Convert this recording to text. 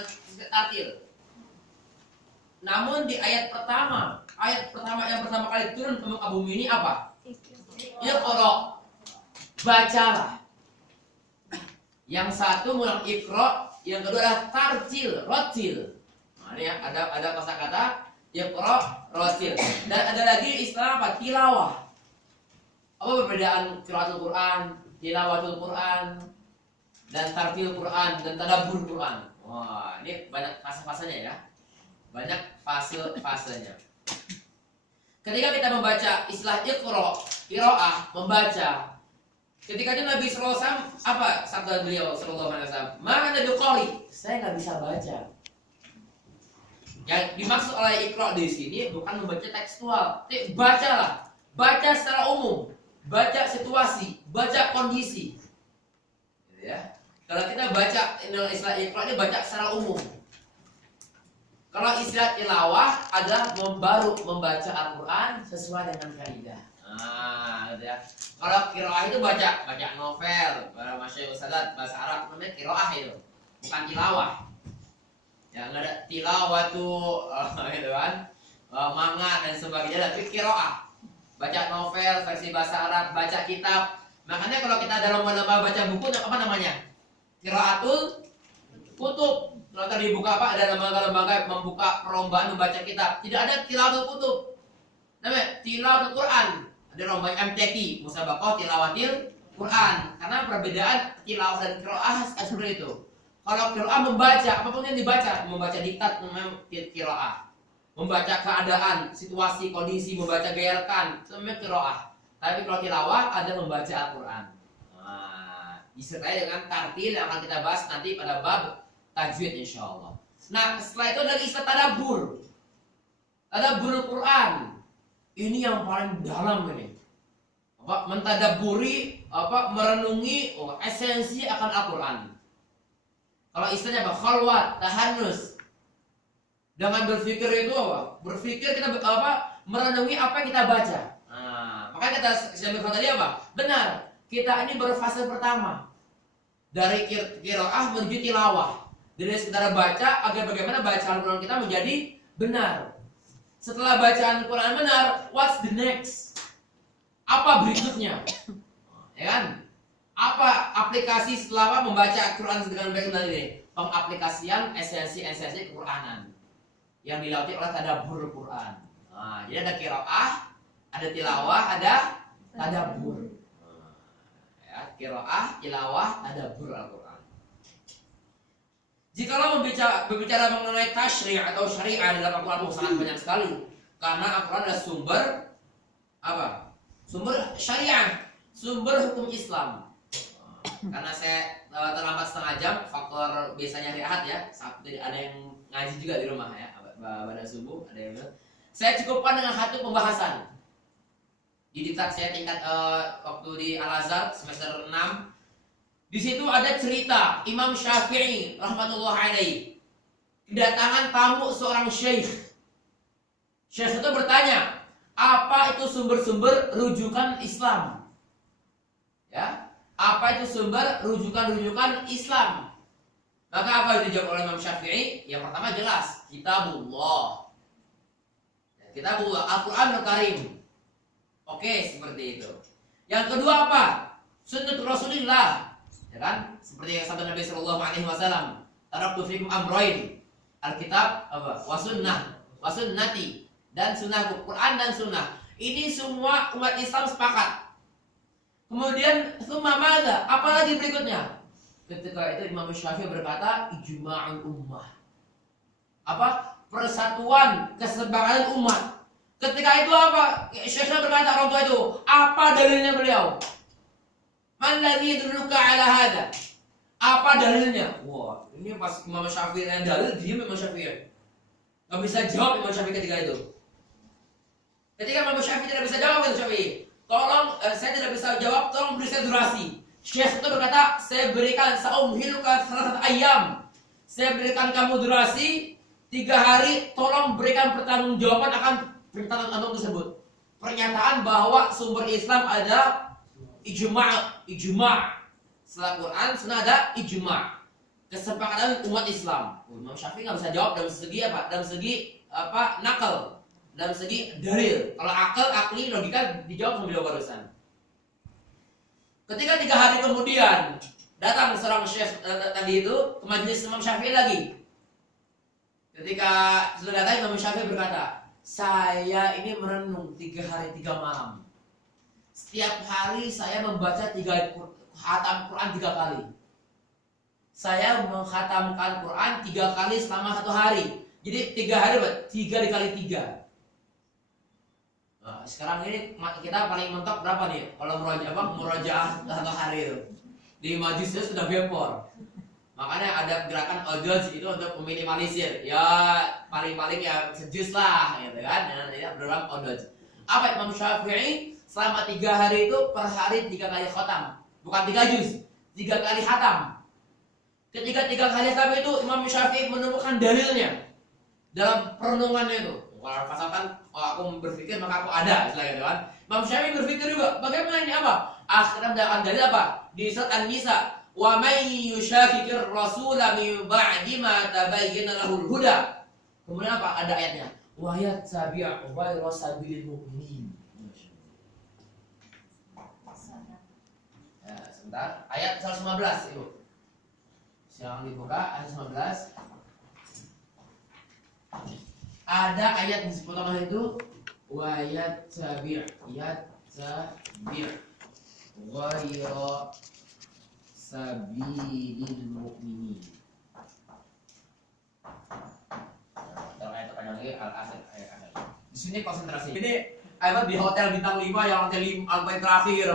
kita tartil. Namun di ayat pertama yang pertama kali turun ke muka bumi ini apa? Iqra, bacalah. Yang satu ngulang Iqra, yang kedua adalah tartil, rotil. Nah, ini ya, ada kosakata Iqra, rotil. Dan ada lagi istilah apa? Tilawah. Apa perbedaan qiraatul Quran, tilawatul Quran, dan tartil Quran dan tadabbur Quran? Wah, ini banyak fase-fasenya ya. Banyak fase-fasenya. Ketika kita membaca istilah Iqra, qiraah, membaca. Ketika itu Nabi sallallahu alaihi wasallam apa sabda beliau sallallahu alaihi wasallam? "Ma ana biqari." Saya nggak bisa baca. Yang dimaksud oleh Iqra di sini bukan membaca tekstual, tapi bacalah. Baca secara umum, baca situasi, baca kondisi. Gitu ya. Kalau kita baca istilah Iqra ini baca secara umum. Kalau istilah tilawah adalah baru membaca Al-Quran sesuai dengan kaidah. Nah, gitu ya. Kalau qiraah itu baca novel, masyayikh ustadzat bahasa Arab namanya qiraah itu, bukan tilawah. Ya, nggak ada tilawatu gitu kan, manga dan sebagainya, tapi qiraah. Baca novel versi bahasa Arab, baca kitab. Makanya kalau kita dalam lomba baca buku apa namanya? Qiraatul kutub. Kalau tadi dibuka apa? Ada lembaga-lembaga membuka perlombaan membaca kitab. Tidak ada tilawatul kutub. Namanya tilawatul Quran. Ada lomba MTQ, musabaqah tilawatil Quran. Karena perbedaan tilawah dan qiraah seperti itu. Kalau qiraah membaca, apapun yang dibaca, membaca diktat namanya qiraah. Membaca keadaan, situasi, kondisi, membaca gayarkan, itu namanya qiraah. Tapi kalau tilawah ada membaca Al-Quran. Nah, disertai dengan tartil yang akan kita bahas nanti pada bab tajwid insyaallah. Nah, setelah itu ada istilah tadabbur. Tadabbur Quran. Ini yang paling dalam ini. Apa? Mentadabburi, merenungi esensi akan Al-Quran. Kalau istilahnya apa? Khalwat, tahannus. Dengan berpikir itu apa? Berpikir kita merenungi apa yang kita baca. Nah, makanya kita saya berkata tadi apa? Benar. Kita ini berfase pertama. Dari qiraah menuju tilawah. Dari sekedar baca, agar bagaimana bacaan Al-Quran kita menjadi benar. Setelah bacaan Quran benar, what's the next? Apa berikutnya? Ya kan? Apa aplikasi setelah membaca Quran dengan baik dan ini? Pengaplikasian esensi-esensi Quranan yang dilatih oleh tadabbur Quran. Nah, jadi ada qiraah, ada tilawah, ada tadabbur. Ya, qiraah, tilawah, tadabbur Al-Quran. Jikalau berbicara mengenai tasyri' atau syariah dalam Al-Quran sangat banyak sekali, karena Al-Quran adalah sumber apa? Sumber syariah, sumber hukum Islam. Karena saya terlambat setengah jam, faktor biasanya hari Ahad ya, Sabtu ada yang ngaji juga di rumah ya, pada subuh ada yang bilang. Saya cukupkan dengan satu pembahasan. Di diktat saya tingkat waktu di Al-Azhar semester 6. Di situ ada cerita Imam Syafi'i rahmatullah alaihi. Kedatangan tamu seorang syekh. Syekh itu bertanya, apa itu sumber-sumber rujukan Islam? Ya, apa itu sumber rujukan Islam? Maka apa yang dijawab oleh Imam Syafi'i? Yang pertama jelas, kitabullah. Kitabullah, Al-Quran Al-Karim. Oke, seperti itu. Yang kedua apa? Sunnah Rasulullah. Ya kan? Seperti yang sabda Nabi sallallahu alaihi wasallam, "Taraktu fikum amrayn." Alkitab apa? Wa sunnati. Dan sunnahku, Quran dan sunnah. Ini semua umat Islam sepakat. Kemudian summa madza? Apalagi berikutnya? Ketika itu Imam Syafi'i berkata, ijma'ul ummah. Apa? Persatuan, kesepakat umat. Ketika itu apa? Syekh berkata orang tua itu, apa dalilnya beliau? Man ladzi yadulluka ala hada? Apa dalilnya? Wah, ini pas Imam Syafi'i yang dalil, dia Imam Syafi'i. Enggak bisa jawab Imam Syafi'i ketika itu. Ketika Imam Syafi'i tidak bisa jawab Imam Syafi'i, tolong saya tidak bisa jawab, tolong beri saya durasi. Syekh itu berkata, saya berikan saumhiluka 3 ayam. Saya berikan kamu durasi 3 hari, tolong berikan pertanggungjawaban akan pernyataan antum tersebut. Pernyataan bahwa sumber Islam ada ijma'. Setelah Quran, sunnah ada ijma'. kesepakatan umat Islam. Imam Syafi'i nggak bisa jawab dalam segi apa? Dalam segi apa? Nakal, dalam segi dalil. Kalau akli, logika dijawab sama beliau barusan. Ketika 3 hari kemudian datang seorang syekh tadi itu ke majelis Imam Syafi'i lagi. Ketika sudah datang, Imam Syafi'i berkata, saya ini merenung 3 hari 3 malam. Setiap hari saya membaca 3 khatam Quran 3 kali. Saya menghatamkan Quran 3 kali selama 1 hari. Jadi 3 hari 3 dikali 3. Nah, sekarang ini kita paling mentok berapa nih? Kalau murojaah 1 hari itu di majlisnya sudah bepor. Makanya ada gerakan odoj itu untuk meminimalisir. Ya paling-paling ya sejus lah, gitu kan? Dan tidak berdoa odoj. Apa Imam Syafi'i selama 3 hari itu per hari 3 kali khatam, bukan 3 juz, 3 kali khatam. Ketika 3 kali khatam itu Imam Syafi'i menemukan dalilnya dalam perenungannya itu. Kalau pasalkan aku berpikir maka aku ada, istilahnya gitu kan. Imam Syafi'i berpikir juga, bagaimana ini apa? Akhirnya mendapatkan dalil apa? Di surat An-Nisa, wa may yushaqiqir rasula min ba'di ma tabayyana lahul huda. Kemudian apa? Ada ayatnya. Wa yattabi'u ghayra sabilil mu'minin. Ya, sebentar. Ayat 115 Ibu. Silakan dibuka ayat 115. Ada ayat di pertama itu wa yattabi' ghayra sabilil mu'minin. Nah, ayat panjang lagi al-asr ayat. Di sini konsentrasi. Ini ayat di hotel bintang 5 yang lantai terakhir.